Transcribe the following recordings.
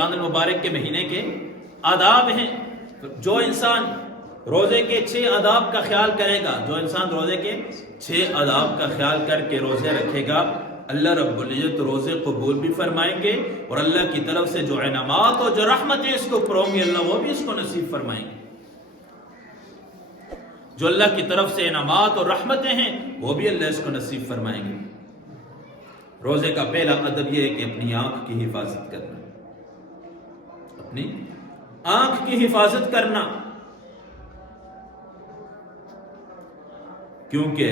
رمضان المبارک کے مہینے کے آداب ہیں. جو انسان روزے کے 6 آداب کا خیال کرے گا، جو انسان روزے کے 6 آداب کا خیال کر کے روزے رکھے گا، اللہ رب العزت روزے قبول بھی فرمائیں گے، اور اللہ کی طرف سے جو انعامات اور جو رحمتیں اس کو اوپر ہوں گی، اللہ وہ بھی اس کو نصیب فرمائیں گے. جو اللہ کی طرف سے انعامات اور رحمتیں ہیں وہ بھی اللہ اس کو نصیب فرمائیں گے. روزے کا پہلا ادب یہ ہے کہ اپنی آنکھ کی حفاظت کرنا، اپنی آنکھ کی حفاظت کرنا، کیونکہ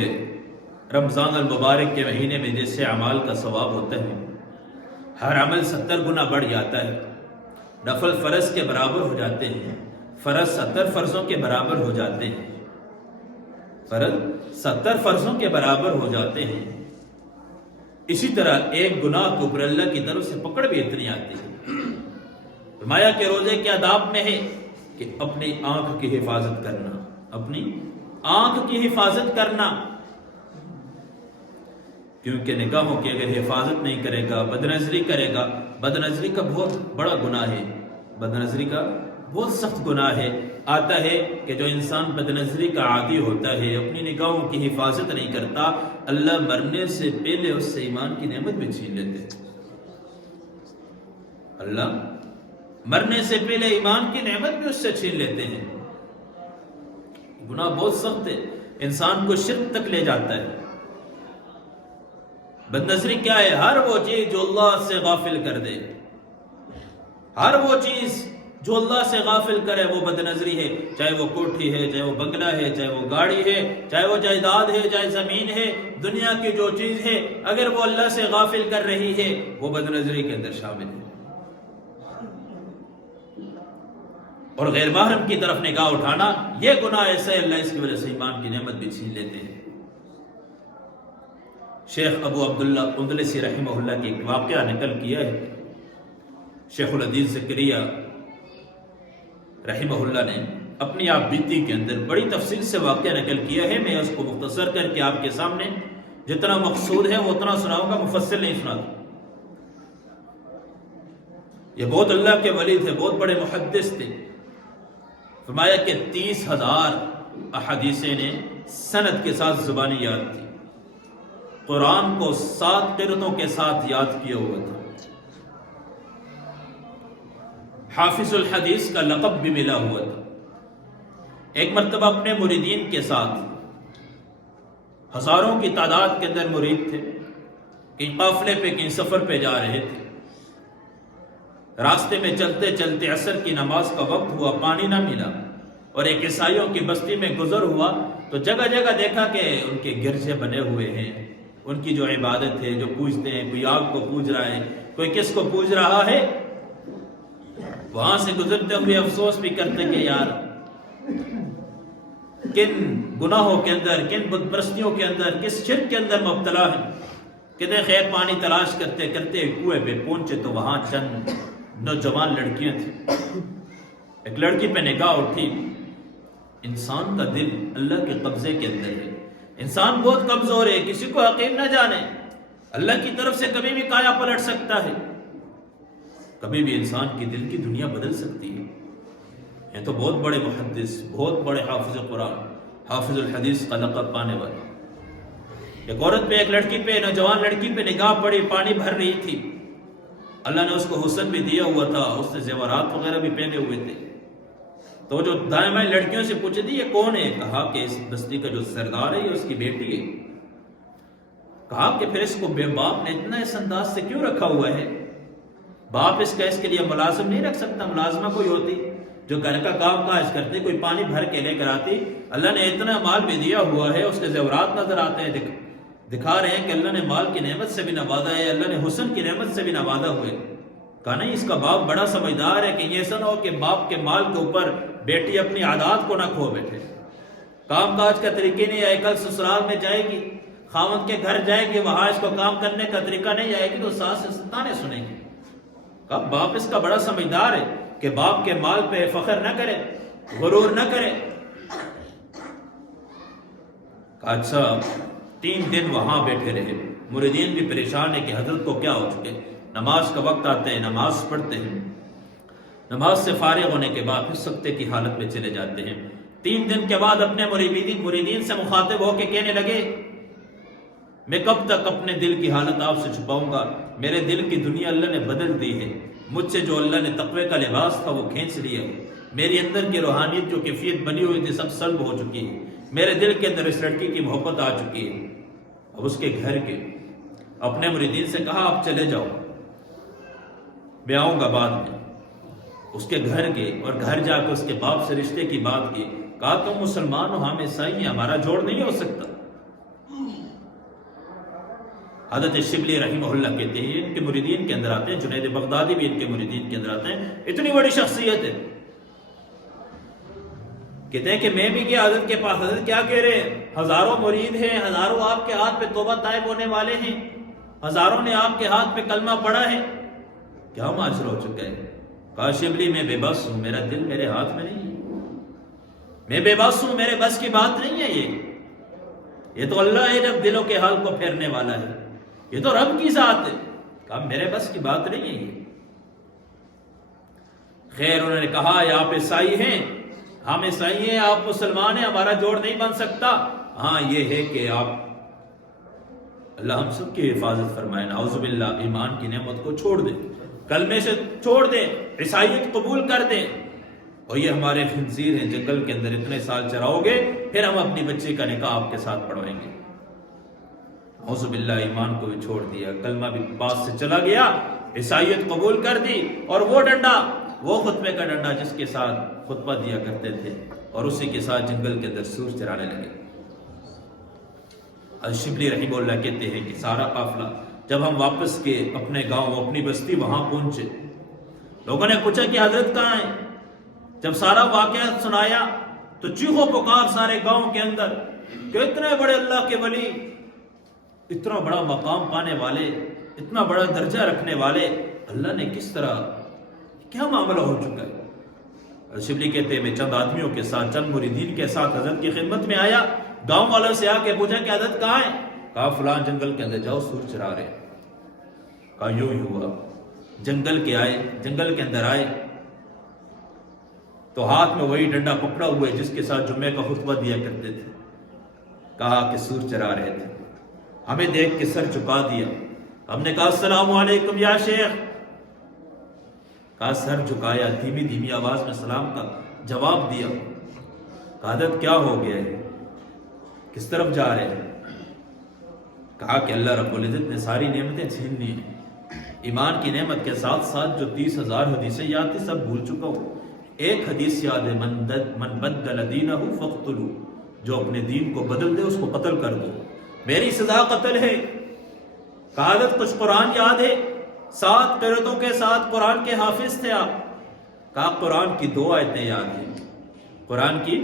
رمضان المبارک کے مہینے میں جیسے اعمال کا ثواب ہوتا ہے، ہر عمل 70 گنا بڑھ جاتا ہے. نفل فرض کے برابر ہو جاتے ہیں، فرض 70 فرضوں کے برابر ہو جاتے ہیں، فرض 70 فرضوں کے برابر ہو جاتے ہیں. اسی طرح ایک گناہ کو اوپر اللہ کی طرف سے پکڑ بھی اتنی آتی ہے. فرمایا کہ روزے کے آداب میں ہے کہ اپنی آنکھ کی حفاظت کرنا، اپنی آنکھ کی حفاظت کرنا، کیونکہ نگاہوں کی اگر حفاظت نہیں کرے گا، بدنظری کرے گا، بدنظری کا بہت بڑا گناہ ہے، بدنظری کا بہت سخت گناہ ہے. آتا ہے کہ جو انسان بدنظری کا عادی ہوتا ہے، اپنی نگاہوں کی حفاظت نہیں کرتا، اللہ مرنے سے پہلے اس سے ایمان کی نعمت بھی چھین لیتے ہیں. اللہ مرنے سے پہلے ایمان کی نعمت بھی اس سے چھین لیتے ہیں. گناہ بہت سخت ہے، انسان کو شرک تک لے جاتا ہے. بدنظری کیا ہے؟ ہر وہ چیز جو اللہ سے غافل کر دے، ہر وہ چیز جو اللہ سے غافل کرے وہ بدنظری ہے. چاہے وہ کوٹھی ہے، چاہے وہ بنگلہ ہے، چاہے وہ گاڑی ہے، چاہے وہ جائیداد ہے، چاہے زمین ہے، دنیا کی جو چیز ہے، اگر وہ اللہ سے غافل کر رہی ہے وہ بدنظری کے اندر شامل ہے. اور غیر محرم کی طرف نگاہ اٹھانا یہ گناہ ایسا ہے، اللہ اس کی وجہ سے ایمان کی نعمت بھی چھین لیتے ہیں. شیخ ابو عبداللہ اندلسی رحمہ اللہ کی ایک واقعہ نقل کیا ہے. شیخ الحدیث زکریا رحمہ اللہ نے اپنی آپ بیتی کے اندر بڑی تفصیل سے واقعہ نقل کیا ہے. میں اس کو مختصر کر کے آپ کے سامنے جتنا مقصود ہے وہ اتنا سناؤں گا، مفصل نہیں سناتا. یہ بہت اللہ کے ولی تھے، بہت بڑے محدث تھے. فرمایا کہ 30,000 احادیثیں نے سند کے ساتھ زبانی یاد تھی. قرآن کو 7 قرتوں کے ساتھ یاد کیا ہوا تھا. حافظ الحدیث کا لقب بھی ملا ہوا تھا. ایک مرتبہ اپنے مریدین کے ساتھ، ہزاروں کی تعداد کے اندر مرید تھے، کہیں قافلے پہ کہیں سفر پہ جا رہے تھے. راستے میں چلتے چلتے عصر کی نماز کا وقت ہوا، پانی نہ ملا، اور ایک عیسائیوں کی بستی میں گزر ہوا تو جگہ جگہ دیکھا کہ ان کے گرجے بنے ہوئے ہیں. ان کی جو عبادت ہے، جو پوجتے ہیں، کوئی آگ کو پوج رہا ہے، کوئی کس کو پوج رہا ہے. وہاں سے گزرتے ہوئے افسوس بھی کرتے کہ یار کن گناہوں کے اندر، کن بت پرستیوں کے اندر، کس شرک کے اندر مبتلا ہیں. کتنے خیر پانی تلاش کرتے کرتے کنویں پہ پہنچے تو وہاں چند نوجوان لڑکیاں تھیں. ایک لڑکی پہ نگاہ اٹھی. انسان کا دل اللہ کے قبضے کے اندر ہے. انسان بہت کمزور ہے، کسی کو حقیر نہ جانے. اللہ کی طرف سے کبھی بھی کایا پلٹ سکتا ہے، کبھی بھی انسان کی دل کی دنیا بدل سکتی ہے. یہ تو بہت بڑے محدث، بہت بڑے حافظ قرآن، حافظ الحدیث کا لقب پانے والے. ایک عورت پہ، ایک لڑکی پہ، نوجوان لڑکی پہ نگاہ پڑی، پانی بھر رہی تھی. اللہ نے اس کو حسن بھی دیا ہوا تھا، اس نے زیورات وغیرہ بھی پہنے ہوئے تھے. تو جو دائیں بائیں لڑکیوں سے پوچھے تھی یہ کون ہے؟ کہا کہ اس بستی کا جو سردار ہے یہ اس کی بیٹی ہے. کہا کہ پھر اس کو بے باپ نے اتنا اس انداز سے کیوں رکھا ہوا ہے؟ باپ اس کا اس کے لیے ملازم نہیں رکھ سکتا؟ ملازمہ کوئی ہوتی جو گھر کا کام کاج کرتی، کوئی پانی بھر کے لے کر آتی. اللہ نے اتنا مال بھی دیا ہوا ہے، اس کے زیورات نظر آتے ہیں، دکھا رہے ہیں کہ اللہ نے مال کی نعمت سے بھی نوازا ہے، اللہ نے حسن کی نعمت سے بھی نوازا ہوئے. کہا نہیں، اس کا باپ بڑا سمجھدار ہے کہ یہ ایسا نہ ہو کہ باپ کے مال کے اوپر بیٹی اپنی عادات کو نہ کھو بیٹھے. کام کاج کا طریقے نہیں آئے، کل سسرال میں جائے گی، خاوند کے گھر جائے گی، وہاں اس کو کام کرنے کا طریقہ نہیں آئے گی تو ساس سے تانے سنیں گے. کہا باپ اس کا بڑا سمجھدار ہے کہ باپ کے مال پہ فخر نہ کرے، غرور نہ کرے. کہا اچھا. 3 دن وہاں بیٹھے رہے. مریدین بھی پریشان ہے کہ حضرت کو کیا ہو چکے. نماز کا وقت آتے ہیں، نماز پڑھتے ہیں، نماز سے فارغ ہونے کے بعد پھر سکتے کی حالت میں چلے جاتے ہیں۔ 3 دن کے بعد اپنے مریدین سے مخاطب ہو کے کہنے لگے میں کب تک اپنے دل کی حالت آپ سے چھپاؤں گا، میرے دل کی دنیا اللہ نے بدل دی ہے، مجھ سے جو اللہ نے تقوی کا لباس تھا وہ کھینچ لیا ہے، میری اندر کی روحانیت جو کیفیت بنی ہوئی تھی سب سلب ہو چکی ہے، میرے دل کے اندر اس لڑکی کی محبت آ چکی ہے۔ اب اس کے گھر کے اپنے مریدین سے کہا آپ چلے جاؤ، میں آؤں گا بعد میں۔ اس کے گھر کے اور گھر جا کے اس کے باپ سے رشتے کی بات کی، کہا تم مسلمان ہو ہم عیسائی ہیں، ہمارا جوڑ نہیں ہو سکتا۔ حضرت شبلی رحمہ اللہ کہتے ہیں ان کے مریدین کے اندر آتے ہیں، جنید بغدادی بھی ان کے مریدین کے اندر آتے ہیں، اتنی بڑی شخصیت ہے، کہتے ہیں کہ میں بھی گیا حضرت کے پاس، حضرت کیا کہہ رہے ہیں، ہزاروں مرید ہیں، ہزاروں آپ کے ہاتھ پہ توبہ طائب ہونے والے ہیں، ہزاروں نے آپ کے ہاتھ پہ کلمہ پڑھا ہے، کیا معاشرہ ہو چکا ہے؟ کہا شبلی میں بے بس ہوں، میرا دل میرے ہاتھ میں نہیں ہے، میں بے بس ہوں، میرے بس کی بات نہیں ہے، یہ تو اللہ ہے جب دلوں کے حال کو پھیرنے والا ہے، یہ تو رب کی ذات ہے۔ کہا میرے بس کی بات نہیں ہے یہ۔ خیر انہوں نے کہا یا آپ عیسائی ہیں، ہم عیسائی ہیں، آپ مسلمان ہیں، ہمارا جوڑ نہیں بن سکتا، ہاں یہ ہے کہ آپ اللہ ہم سب کی حفاظت فرمائے، نعوذ باللہ ایمان کی نعمت کو چھوڑ دیں، کلمے سے چھوڑ دیں، عیسائیت قبول کر دیں، اور یہ ہمارے خنزیر ہیں، جنگل کے اندر اتنے سال چراؤ گے، پھر ہم اپنی بچی کا نکاح آپ کے ساتھ پڑھوائیں گے۔ نعوذ باللہ ایمان کو بھی چھوڑ دیا، کلمہ بھی پاس سے چلا گیا، عیسائیت قبول کر دی، اور وہ ڈنڈا، وہ خطبے کا ڈنڈا جس کے ساتھ خطبہ دیا کرتے تھے، اور اسی کے ساتھ جنگل کے اندر سور چرانے لگے۔ شبلی رحمہ اللہ کہتے ہیں کہ سارا قافلہ جب ہم واپس کے اپنے گاؤں اپنی بستی وہاں پہنچے، لوگوں نے پوچھا کہ حضرت کہاں ہیں؟ جب سارا واقعہ سنایا تو چیخو پکار سارے گاؤں کے اندر کہ اتنے بڑے اللہ کے ولی، اتنا بڑا مقام پانے والے، اتنا بڑا درجہ رکھنے والے، اللہ نے کس طرح، کیا معاملہ ہو چکا ہے؟ شبلی کہتے ہیں میں چند آدمیوں کے ساتھ، چند مریدین کے ساتھ حضرت کی خدمت میں آیا، گاؤں والوں سے آ کے پوچھا کہ حضرت کہاں ہیں؟ کہا فلان جنگل کے اندر جاؤ، سور چرا رہے۔ کہا یوں ہی ہوا، جنگل کے اندر آئے تو ہاتھ میں وہی ڈنڈا پکڑا ہوئے جس کے ساتھ جمعے کا خطبہ دیا کرتے تھے، کہا کہ سور چرا رہے تھے، ہمیں دیکھ کے سر جھکا دیا، ہم نے کہا السلام علیکم یا شیخ، کہا سر جھکایا، دھیمی دھیمی آواز میں سلام کا جواب دیا، کہا حضرت کیا ہو گیا ہے، کس طرف جا رہے ہیں؟ کہا کہ اللہ رب العزت نے ساری نعمتیں چھین لی ہیں، ایمان کی نعمت کے ساتھ ساتھ جو 30,000 حدیثیں یاد تھی سب بھول چکا ہوں، ایک حدیث یاد ہے، من بدل دینہ فاقتلوہ، جو اپنے دین کو بدل دے اس کو قتل کر دو، میری سزا قتل ہے۔ کہا حضرت کچھ قرآن یاد ہے؟ 7 قرأتوں کے ساتھ قرآن کے حافظ تھے آپ۔ کہا قرآن کی 2 آیتیں یاد ہیں، قرآن کی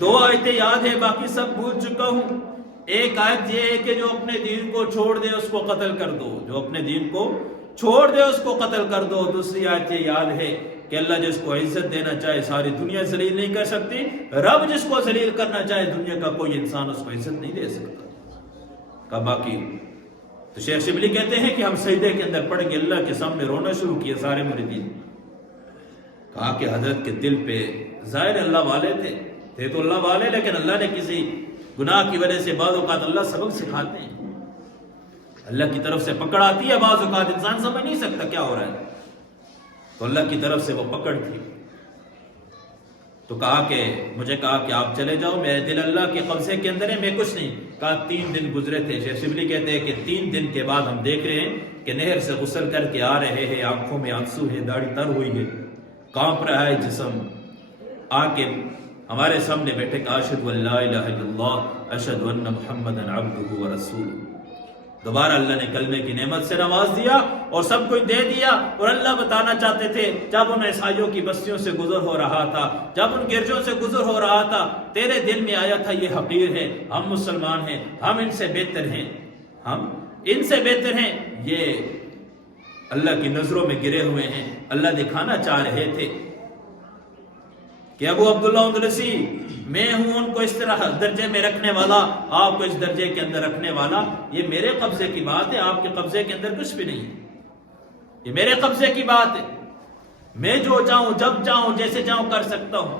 2 آیتیں یاد ہیں، باقی سب بھول چکا ہوں۔ ایک آیت یہ ہے کہ جو اپنے دین کو چھوڑ دے اس کو قتل کر دو، جو اپنے دین کو چھوڑ دے اس کو قتل کر دو۔ دوسری آیت یہ یاد ہے کہ اللہ جس کو عزت دینا چاہے ساری دنیا ذلیل نہیں کر سکتی، رب جس کو ذلیل کرنا چاہے دنیا کا کوئی انسان اس کو عزت نہیں دے سکتا۔ کہا باقی تو شیخ شبلی کہتے ہیں کہ ہم سجدے کے اندر پڑ کے اللہ کے سامنے رونا شروع کیے سارے مریدین۔ کہا کہ حضرت کے دل پہ ظاہر اللہ والے تھے تو اللہ والے، لیکن اللہ نے کسی گناہ کی وجہ سے بعض اوقات اللہ سبق سکھاتے ہیں، اللہ کی طرف سے پکڑ آتی ہے، بعض اوقات انسان سمجھ نہیں سکتا کیا ہو رہا ہے، تو اللہ کی طرف سے وہ پکڑ تھی۔ تو مجھے کہا کہ آپ چلے جاؤ، میرے دل اللہ کے قبضے کے اندر ہے، میں کچھ نہیں۔ کہا 3 دن گزرے تھے، شیخ شبلی کہتے ہیں کہ 3 دن کے بعد ہم دیکھ رہے ہیں کہ نہر سے غسل کر کے آ رہے ہیں، آنکھوں میں آنسو ہے، داڑھی تر ہوئی ہے، کانپ رہا ہے جسم، آ کے ہمارے سامنے بیٹھے کہ اشہد ان لا الہ الا اللہ اشہد ان محمدا عبدہ ورسولہ۔ دوبارہ اللہ نے کلمے کی نعمت سے نواز دیا اور سب کچھ دے دیا، اور اللہ بتانا چاہتے تھے جب ان عیسائیوں کی بستیوں سے گزر ہو رہا تھا، جب ان گرجوں سے گزر ہو رہا تھا، تیرے دل میں آیا تھا یہ حقیر ہے، ہم مسلمان ہیں، ہم ان سے بہتر ہیں، ہم ان سے بہتر ہیں، یہ اللہ کی نظروں میں گرے ہوئے ہیں۔ اللہ دکھانا چاہ رہے تھے کہ ابو عبداللہ اندلسی میں ہوں ان کو اس طرح درجے میں رکھنے والا، آپ کو اس درجے کے اندر رکھنے والا، یہ میرے قبضے کی بات ہے، آپ کے قبضے کے اندر کچھ بھی نہیں ہے، یہ میرے قبضے کی بات ہے۔ میں جو چاہوں جب چاہوں جیسے چاہوں کر سکتا ہوں.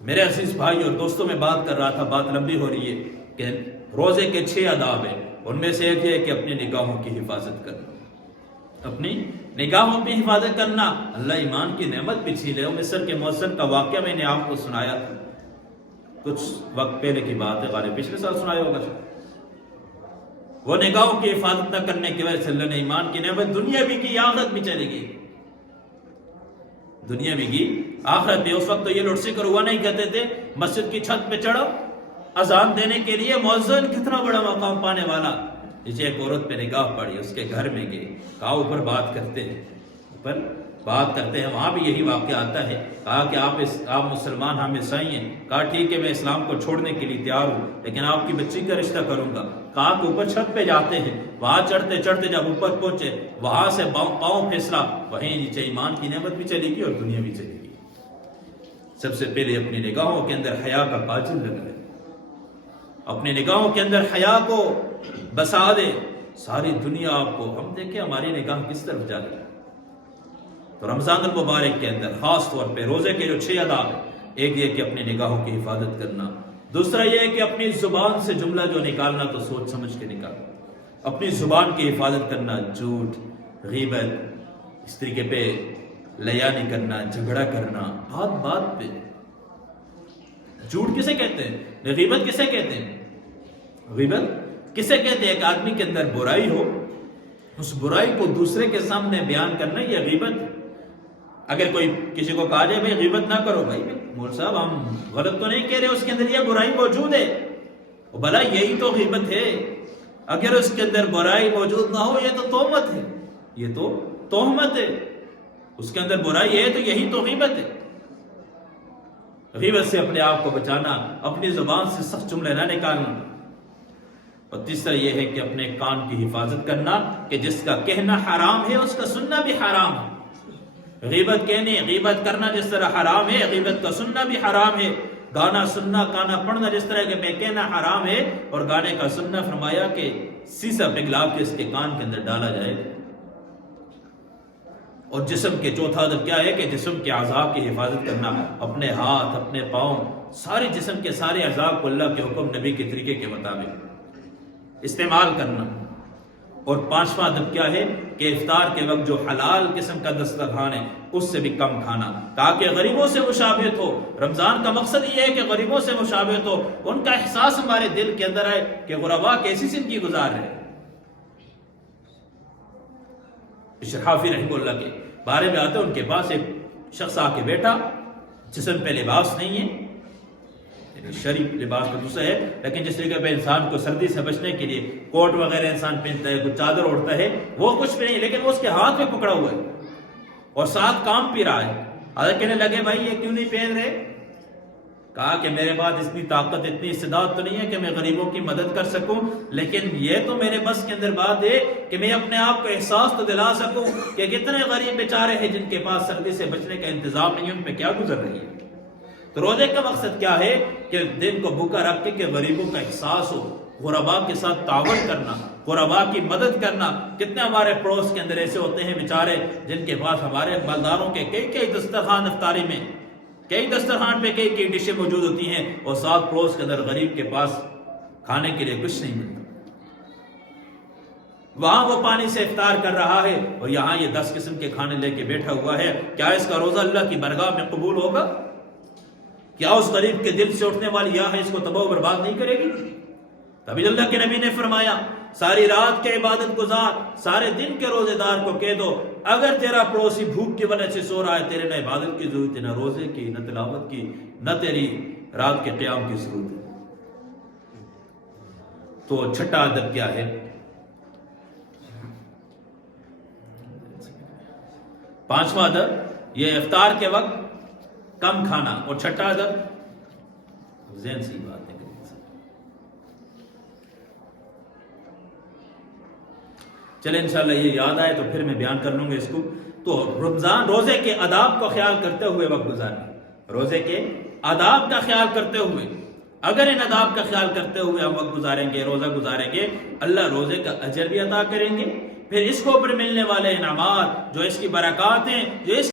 میرے عزیز بھائی اور دوستوں میں بات کر رہا تھا، بات لمبی ہو رہی ہے کہ روزے کے 6 آداب ہیں. ان میں سے ایک ہے کہ اپنی نگاہوں کی حفاظت کرنا. اپنی نگاہوں کی حفاظت کرنا. اللہ ایمان کی نعمت بھی چھیلے. مصر کے مؤذن کا واقعہ میں نے آپ کو سنایا تھا، کچھ وقت پہلے کی بات ہے، غالب پچھلے سال سنایا ہوگا. وہ نگاہوں کی حفاظت نہ کرنے کی وجہ سے اللہ نے ایمان کی نعمت دنیا بھی کی، آخرت بھی چلے گی. دنیا بھی کی، آخرت بھی. اس وقت تو یہ لوٹ سکر ہوا نہیں کہتے تھے مسجد کی چھت پہ چڑھو اذان دینے کے لیے. مؤذن کتنا بڑا مقام پانے والا. نیچے ایک عورت پہ نگاہ پڑی، اس کے گھر میں گئے، کہا اوپر بات کرتے ہیں، اوپر بات کرتے ہیں. وہاں بھی یہی واقعہ آتا ہے. کہا کہ آپ مسلمان، ہم عیسائی ہیں. کہا ٹھیک ہے، میں اسلام کو چھوڑنے کے لیے تیار ہوں، لیکن آپ کی بچی کا رشتہ کروں گا. کہا کہ اوپر چھت پہ جاتے ہیں. وہاں چڑھتے چڑھتے جب اوپر پہنچے، وہاں سے پاؤں پھسلا، وہیں نیچے ایمان کی نعمت بھی چلے گی اور دنیا بھی چلے گی. سب سے پہلے اپنی نگاہوں کے اندر حیا کا کاجل لگائے، اپنی نگاہوں کے اندر حیا کو بسا دے. ساری دنیا آپ کو، ہم دیکھیں ہماری نگاہ کس طرف جا رہی ہے. تو رمضان المبارک کے اندر خاص طور پہ روزے کے جو 6 آداب ہیں، ایک یہ کہ اپنی نگاہوں کی حفاظت کرنا. دوسرا یہ ہے کہ اپنی زبان سے جملہ جو نکالنا تو سوچ سمجھ کے نکالنا. اپنی زبان کی حفاظت کرنا. جھوٹ، غیبت، اس طریقے پہ لیا نہیں کرنا، جھگڑا کرنا بات بات پہ. جھوٹ کسے کہتے ہیں؟ غیبت کسے کہتے ہیں؟ غیبت کسے کہتے ہیں؟ ایک آدمی کے اندر برائی ہو، اس برائی کو دوسرے کے سامنے بیان کرنا، یہ غیبت. اگر کوئی کسی کو کہا جائے بھائی غیبت نہ کرو، بھائی مول صاحب ہم غلط تو نہیں کہہ رہے، اس کے اندر یہ برائی موجود ہے، بھلا یہی تو غیبت ہے. اگر اس کے اندر برائی موجود نہ ہو، یہ تو تہمت ہے، یہ تو تہمت ہے. اس کے اندر برائی ہے تو یہی تو غیبت ہے. غیبت سے اپنے آپ کو بچانا، اپنی زبان سے سخت جملے نہ نکالنا. اور تیسرا یہ ہے کہ اپنے کان کی حفاظت کرنا کہ جس کا کہنا حرام ہے اس کا سننا بھی حرام ہے. غیبت کہنے، غیبت کرنا جس طرح حرام ہے، غیبت کا سننا بھی حرام ہے. گانا سننا، گانا پڑھنا جس طرح کہ میں کہنا حرام ہے، اور گانے کا سننا فرمایا کہ سیسا پگھلا کے اس کے کان کے اندر ڈالا جائے. اور جسم کے چوتھا ادب کیا ہے کہ جسم کے اعضاء کی حفاظت کرنا. اپنے ہاتھ، اپنے پاؤں، سارے جسم کے سارے اعضاء کو اللہ کے حکم، نبی کے طریقے کے مطابق استعمال کرنا. اور پانچواں ادب کیا ہے کہ افطار کے وقت جو حلال قسم کا دسترخوان ہے اس سے بھی کم کھانا، تاکہ غریبوں سے مشابہت ہو. رمضان کا مقصد یہ ہے کہ غریبوں سے مشابہت ہو، ان کا احساس ہمارے دل کے اندر ہے کہ غربا کیسی زندگی گزار رہے. اشرحافی رحمہ اللہ کے بارے میں آتا ہے، ان کے پاس ایک شخص آ کے بیٹھا، جسم پہ لباس نہیں ہے، شریف لباس تو دوسرا ہے، لیکن جس طریقے پہ انسان کو سردی سے بچنے کے لیے کوٹ وغیرہ انسان پہنتا ہے، کچھ چادر اوڑھتا ہے، وہ کچھ بھی نہیں، لیکن وہ اس کے ہاتھ میں پکڑا ہوا ہے اور ساتھ کام پی رہا ہے. حضرت کہنے لگے بھائی یہ کیوں نہیں پہن رہے؟ کہا کہ میرے پاس اتنی طاقت، اتنی استعداد تو نہیں ہے کہ میں غریبوں کی مدد کر سکوں، لیکن یہ تو میرے بس کے اندر بات ہے کہ میں اپنے آپ کو احساس تو دلا سکوں کہ کتنے غریب بیچارے ہیں جن کے پاس سردی سے بچنے کا انتظام نہیں ہے، ان پہ کیا گزر رہی ہے. تو روزے کا مقصد کیا ہے کہ دن کو بھوکا رکھ کے کہ غریبوں کا احساس ہو، غربا کے ساتھ تعاون کرنا، غربا کی مدد کرنا. کتنے ہمارے پڑوس کے اندر ایسے ہوتے ہیں بیچارے جن کے پاس ہمارے مالداروں کے کئی دسترخوان افطاری میں، کئی دسترخوان پہ کئی ڈشیں موجود ہوتی ہیں، اور ساتھ پڑوس کے اندر غریب کے پاس کھانے کے لیے کچھ نہیں ملتا. وہاں وہ پانی سے افطار کر رہا ہے اور یہاں یہ 10 قسم کے کھانے لے کے بیٹھا ہوا ہے. کیا اس کا روزہ اللہ کی بارگاہ میں قبول ہوگا؟ کیا اس غریب کے دل سے اٹھنے والی یا ہے اس کو تباہ و برباد نہیں کرے گی؟ تبھی اللہ کے نبی نے فرمایا ساری رات کے عبادت گزار، سارے دن کے روزے دار کو کہہ دو اگر تیرا پڑوسی بھوک کی وجہ سے سو رہا ہے، تیرے نہ عبادت کی ضرورت ہے، نہ روزے کی، نہ تلاوت کی، نہ تیری رات کے قیام کی ضرورت ہے. تو چھٹا ادب کیا ہے؟ پانچواں ادب یہ افطار کے وقت کم کھانا، اور چھٹا ادب ذہن سی بات ہے. چلے انشاءاللہ یہ یاد آئے تو پھر میں بیان کر لوں گا اس کو. تو رمضان روزے کے آداب کو خیال کرتے ہوئے وقت گزارنا، روزے کے آداب کا خیال کرتے ہوئے، اگر ان آداب کا خیال کرتے ہوئے ہم وقت گزاریں گے، روزہ گزاریں گے، اللہ روزے کا اجر بھی عطا کریں گے، پھر اس کے اوپر ملنے والے انعامات جو اس کی برکات ہیں، جو اس